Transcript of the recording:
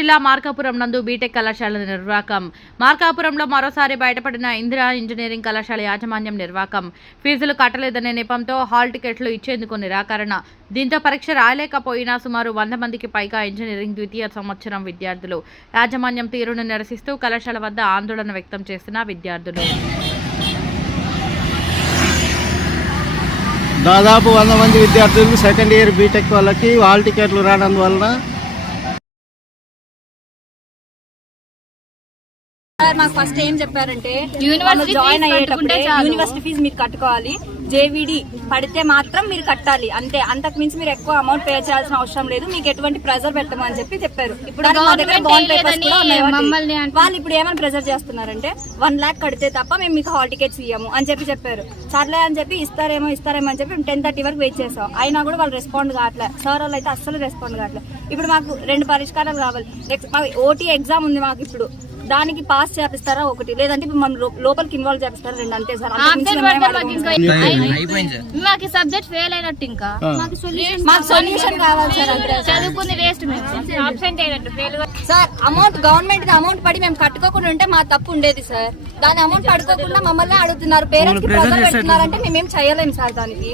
జిల్లా మార్కాపురం నందు బీటెక్ కళాశాల నిర్వాకం. మార్కాపురంలో మరోసారి బయటపడిన ఇందిరా ఇంజనీరింగ్ కళాశాల యాజమాన్యం నిర్వాకం. ఫీజులు కట్టలేదనే నెపంతో హాల్ టికెట్లు ఇచ్చేందుకు నిరాకరణ. దీంతో పరీక్ష రాయలేకపోయినా సుమారు వంద మందికి పైగా ఇంజనీరింగ్ ద్వితీయ సంవత్సరం విద్యార్థులు. యాజమాన్యం తీరును నిరసిస్తూ కళాశాల వద్ద ఆందోళన వ్యక్తం చేస్తున్న విద్యార్థులు. దాదాపు వంద మంది విద్యార్థులు సెకండ్ ఇయర్ బీటెక్ వాళ్ళకి హాల్ టికెట్లు రానందువలన మాకు ఫస్ట్ ఏం చెప్పారంటే యూనివర్సిటీ జాయిన్ అయ్యేటప్పుడే. యూనివర్సిటీ ఫీజు మీరు కట్టుకోవాలి జేవిడి పడితే మాత్రం మీరు కట్టాలి. అంతే. అంతకు మించి మీరు ఎక్కువ అమౌంట్ పే చేయాల్సిన అవసరం లేదు. మీకు ఎటువంటి ప్రెజర్ పెట్టమని చెప్పి చెప్పారు. ఇప్పుడు మా దగ్గర government బాండ్ పేపర్స్ వేయలేదని కూడా ఉన్నాయి వాటికి. మమ్మల్ని అంటున్నారు. వాళ్ళు ఇప్పుడు ఏమైనా ప్రెజర్ చేస్తున్నారంటే వన్ లాక్ కడితే తప్ప మేము మీకు హాల్ టికెట్స్ ఇయ్యము అని చెప్పి చెప్పారు. సర్లే అని చెప్పి ఇస్తారేమో ఇస్తారేమో అని చెప్పి మేము టెన్ థర్టీ వరకు వెయిట్ చేసాం. అయినా కూడా వాళ్ళు రెస్పాండ్ కావట్లేదు సార్ వాళ్ళు అయితే అస్సలు రెస్పాండ్ కావట్లేదు ఇప్పుడు మాకు రెండు పరిష్కారాలు కావాలి. ఓటీ ఎగ్జామ్ ఉంది మాకు ఇప్పుడు. దానికి పాస్ చేపిస్తారా ఒకటి? లేదంటే ఇప్పుడు మనం లోపలికి ఇన్వాల్వ్ చేపిస్తారా రెండు? అంతే సార్. మాకు సబ్జెక్ట్ ఫెయిల్ అయినట్టు ఇంకా. మాకు సొల్యూషన్ కావాలి. సార్ చదువుకుంది వేస్ట్ మేము. ఆబ్సెంట్ అయినట్టు fail sir amount government amount పడి మేము కట్టుకోకుండా ఉంటే మా తప్పు ఉండేది సార్. దాని అమౌంట్ పడుకోకుండా మమ్మల్ని అడుగుతున్నారు. పేరెంట్స్కి ప్రెజర్ పెడుతున్నారంటే మేమేం చేయలేము సార్ దానికి.